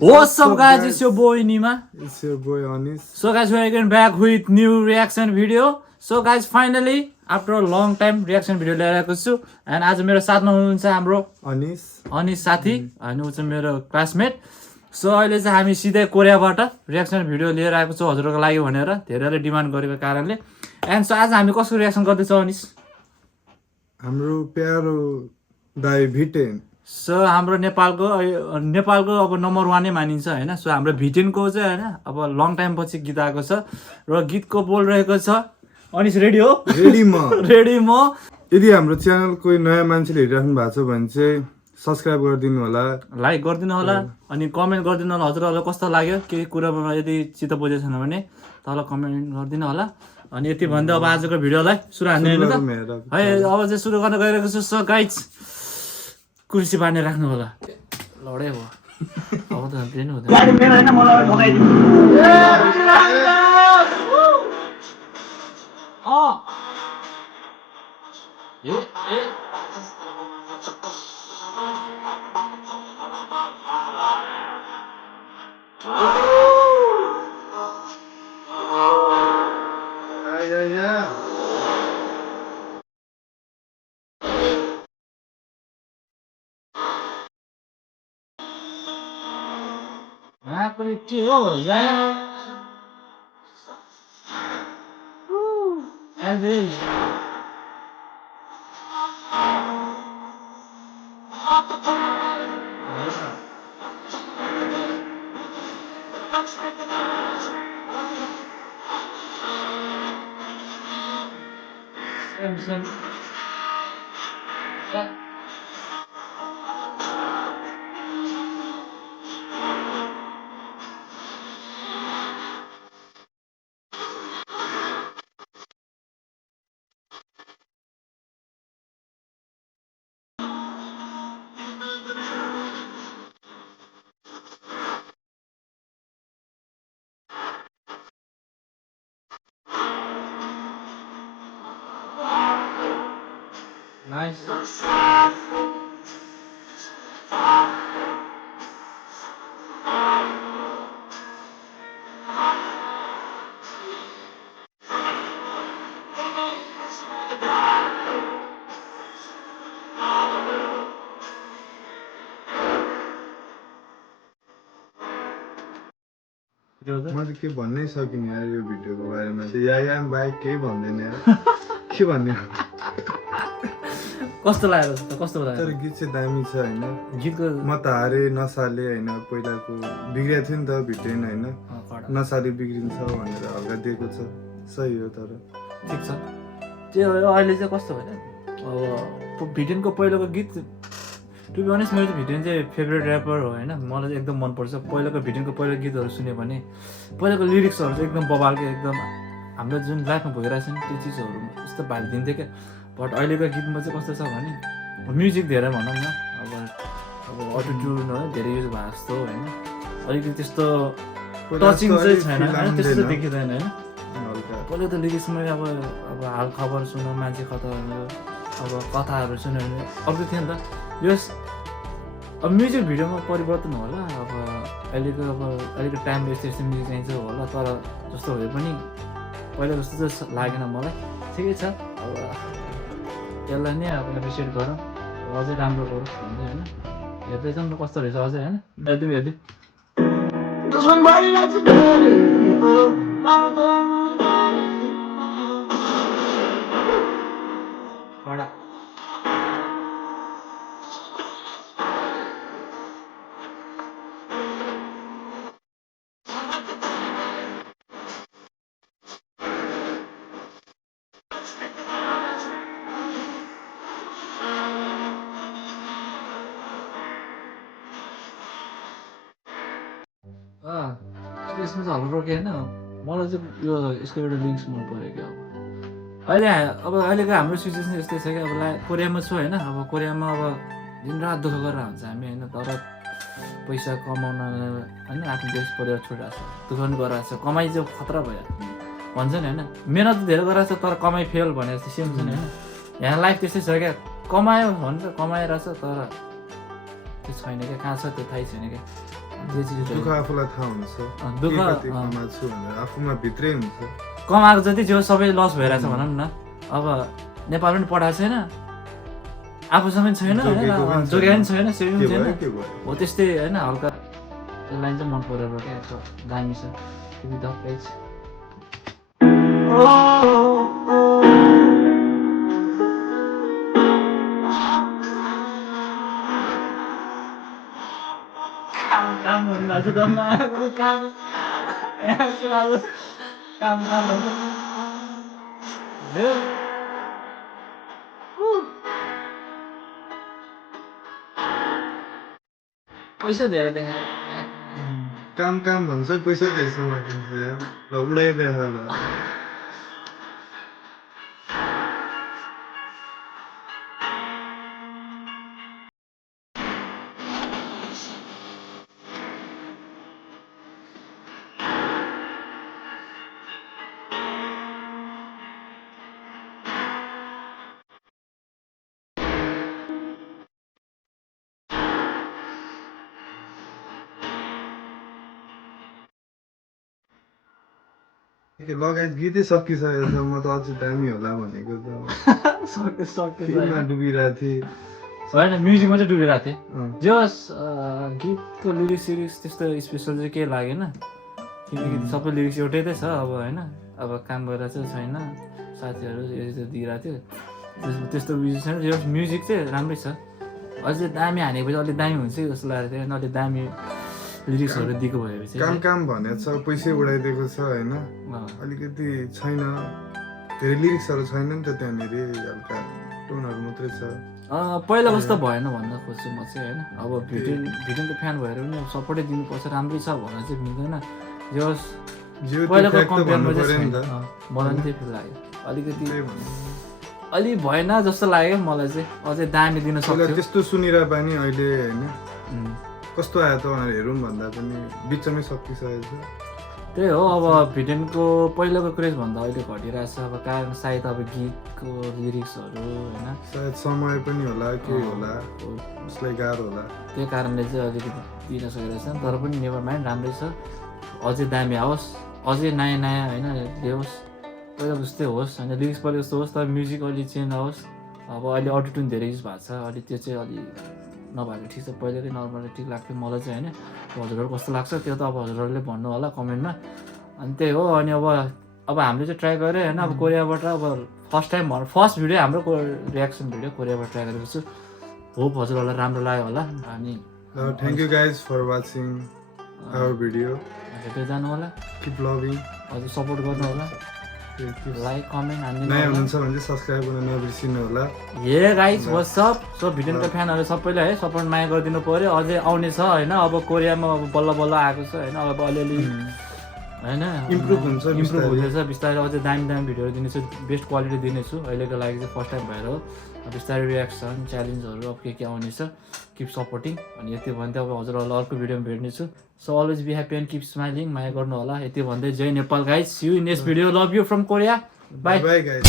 What's up guys, it's your boy Nima. It's your boy Anis. So guys, we're again back with new reaction video. So guys, finally after a long time reaction video लिएर आएको छु and आज मेरो साथमा हुनुहुन्छ हाम्रो अनिस साथी अनि उ चाहिँ मेरो क्लासमेट. सो अहिले चाहिँ हामी सिधै कोरियाबाट रियाक्सन भिडियो लिएर आएको छौँ हजुरहरूको लागि भनेर धेरैले डिमान्ड गरेको कारणले. एन्ड सो आज हामी कसको रियाक्सन गर्दैछौँ अनिस? हाम्रो प्यारो दाइ भिटेन. सो हाम्रो नेपालको अब नम्बर 1 नै मानिन्छ हैन. सो हाम्रो भिटेनको चाहिँ हैन अब लङ टाइम पछि गीत आएको छ र गीतको बोल रहेको छ अनिस रेडी हो? रेडी म. यदि हाम्रो च्यानल कोही नयाँ मान्छेले हेरिराख्नु भएको छ भने चाहिँ सब्स्क्राइब गरिदिनु होला, लाइक गरिदिनु होला अनि कमेन्ट गरिदिनु होला हजुरहरूलाई कस्तो लाग्यो, केही कुरामा यदि चित्त बुझेको छैन भने तल कमेन्ट गरिदिनु होला. अनि यति भन्दै अब आजको भिडियोलाई सुरु हान्ने है. अब चाहिँ सुरु गर्न गइरहेको छु. सो गाइज कुर्सी बाँधेर राख्नु होला. लडै हो अब त हेर्नु हुँदैन. Nice. मैले के भन्नै सकिनँ यार यो भिडियोको बारेमा चाहिँ. या बाहेक केही भन्दैन यार. के भन्ने कस्तो लाग्यो त? कस्तो लाग्यो? तर गीत चाहिँ दामी छ हैन. गीतको म त हारे नसाले हैन, पहिलाको बिग्रेको थियो नि त भिटेन हैन. नसाले बिग्रिन्छ भनेर हल्का दिएको छ. सही हो तर ठिक छ. त्यो अहिले चाहिँ कस्तो भयो अब भिटेनको पहिलाको गीत टु बी अनेस्ट मेरो चाहिँ भिटेन चाहिँ फेभरेट ऱ्यापर हो होइन. मलाई चाहिँ एकदम मनपर्छ. पहिलाको भिटेनको पहिलो गीतहरू सुन्यो भने पहिलाको लिरिक्सहरू चाहिँ एकदम बबालको, एकदम हाम्रो जुन लाइफमा भइरहेको छ नि त्यो चिजहरू यस्तो भाइब दिन्थ्यो क्या. बट अहिलेको गीतमा चाहिँ कस्तो छ भने म्युजिक धेरै भनौँ न अब अटोट्युन हो धेरै युज भएको जस्तो होइन. अलिकति त्यस्तो टचिङ चाहिँ छैन होइन, त्यस्तो देखिँदैन होइन. पहिला त लिरिक्समै अब हाल खबर सुन, मान्छे कथाहरू, अब कथाहरू सुन्यो भने अर्को थियो नि त. यस अब म्युजिक भिडियोमा परिवर्तन होला. अब अहिलेको टाइममा यस्तो यस्तो म्युजिक चाहिन्छ होला. तर जस्तो भए पनि पहिला जस्तो चाहिँ लागेन मलाई. ठिकै छ. अब यसलाई नै अब एप्रिसिएट गरौँ, अझै राम्रो गरोस् भन्दै होइन. हेर्दै जाउँ न कस्तो रहेछ अझै होइन. हेर्दै यसमा चाहिँ हल्का रोकेँ होइन. मलाई चाहिँ यो यसको एउटा लिङ्क्स मन पऱ्यो क्या. अब अहिलेको हाम्रो सिचुएसन यस्तै छ कि अब कोरियामा छु होइन. अब कोरियामा अब दिनरात दुःख गरेर हुन्छ हामी होइन. तर पैसा कमाउन होइन आफ्नो देश परिवार छोडिरहेको छ, दुःख पनि गरिरहेको छ. कमाइ चाहिँ खतरा भयो भन्छ नि होइन. मेहनत धेरै गरिरहेको छ तर कमाइ फेल भने जस्तो सेम छ नि होइन. यहाँ लाइफ त्यस्तै छ क्या. कमायो भने त कमाइरहेछ तर त्यो छैन क्या. कहाँ छ त्यो थाहै छैन क्या. जे चिज दुःख आफूलाई थाहा हुन्छ दुःख, के कति कमाएको छु भनेर आफूमा भित्रै हुन्छ कमाएको जति जे सबै लस भइरहेछ भनौँ न। अब नेपाल पनि पढाएको छैन, आफूसँग पनि छैन जोगिएको होइन, पनि जोगिया पनि छैन। छैन, सेभिङ के छैन। भयो के भयो हो त्यस्तै होइन, हल्का लाइन चाहिँ मन परेर क्या, यस्तो दामी छ द पेज। पैसा धेरै देखाएर काम काम भन्छ पैसा पैसा भनिन्छ ल उडाइदिएर ल लगायत गीतै सकिसकेको छ म त अझै दामी होला भनेको त फिल्ममा डुबिरहेको थिएँ होइन, म्युजिकमा चाहिँ डुबिरहेको थिएँ। अँ। जे होस् गीतको लिरिक्स सिरिक्स त्यस्तो स्पेसल चाहिँ केही लागेन, किनकि सबै लिरिक्स एउटै त छ। अब होइन, अब काम गरेर चाहिँ छैन, साथीहरू यस्तो दिइरहेको थियो, त्यस्तो म्युजिक छैन। जे होस् म्युजिक चाहिँ राम्रै छ, अझै दामी हानेपछि अलिक दामी हुन्छ कि जस्तो लागेको थियो। अलिक दामी लिरिक्सहरू दिएको भएपछि काम काम भनेको छ पैसै उडाइदिएको छ होइन अलिकति छैन धेरै लिरिक्सहरू छैन नि त त्यहाँनिर हल्का टोनहरू मात्रै छ पहिला जस्तो भएन भन्न खोज्छु म चाहिँ होइन। अब भिडियोको फ्यान भएर पनि अब सपोर्टै दिनुपर्छ, राम्रै छ भनेर चाहिँ मिल्दैन। जे होस् जिउ त्यो पहिलाको फ्याक्ट त कम्पेयरमा भन्नु चाहिँ पर्यो नि छैन। त मलाई पनि त्यही फिल लाग्यो, अलिकति त्यही भन्नु। अलि भएन जस्तो लाग्यो मलाई चाहिँ, अझै दामी दिन पहिला सक्थ्यो। त्यस्तो सुनिरहे पनि अहिले होइन कस्तो आयो त भनेर हेरौँ भन्दा पनि बिचमै सकिसकेको छ त्यही हो, अब भिडियोको पहिलाको क्रेज भन्दा अहिले घटिरहेछ। अब कारण सायद अब गीतको लिरिक्सहरू होइन, सायद समय पनि होला के होला उसलाई गाह्रो होला त्यो कारणले चाहिँ अलिकति दिन सकेको छैन। तर पनि नेभर माइन्ड, राम्रै छ, अझै दामी आओस्, अझै नयाँ नयाँ होइन ल्याओस्, पहिला जस्तै होस् होइन, लिरिक्स पहिला जस्तो होस्, तर म्युजिक अलि चेन्ज आओस्। अब अहिले अटोट्युन धेरै युज भएको छ, अलि त्यो चाहिँ अलि नभएको ठिक छ। पहिलाकै नर्मली ठिक लाग्थ्यो मलाई चाहिँ होइन। हजुरहरू कस्तो लाग्छ त्यो त अब हजुरहरूले भन्नु होला कमेन्टमा। अनि त्यही हो। अनि अब हामीले चाहिँ ट्राई गरेँ होइन, अब कोरियाबाट अब फर्स्ट टाइम फर्स्ट भिडियो हाम्रो रियाक्सन भिडियो कोरियाबाट ट्राई गरेको छु। होप हजुरहरूलाई राम्रो लाग्यो होला। अनि thank you guys for watching our video हेर्दै जानु होला, किप लभिङ हजुर सपोर्ट गर्नु होला, लाइक कमेन्ट हान्नु नयाँ हुनुहुन्छ भने चाहिँ सब्सक्राइब गर्न नबिर्सिनु होला hey guys what's up. So भिडियोको फ्यानहरू सबैले है सपोर्ट माया गरिदिनु पर्यो। अझै आउने छ होइन, अब कोरियामा अब बल्ल बल्ल आएको छ होइन, अब अलिअलि होइन इम्प्रुभ हुन्छ इम्प्रुभ हुँदैछ बिस्तारै। अझै दामी दामी भिडियोहरू दिनेछु, बेस्ट क्वालिटी दिनेछु। अहिलेको लागि चाहिँ फर्स्ट टाइम भएर हो, बिस्तारै रियाक्सन च्यालेन्जहरू अब के आउनेछ। Keep supporting. अनि यति भन्दै अब हजुरहरूलाई अर्को भिडियोमा भेट्नेछु। So always be happy and keep smiling, माया गर्नु होला। यति भन्दै जय Nepal guys, see you in next video, love you from Korea, bye bye guys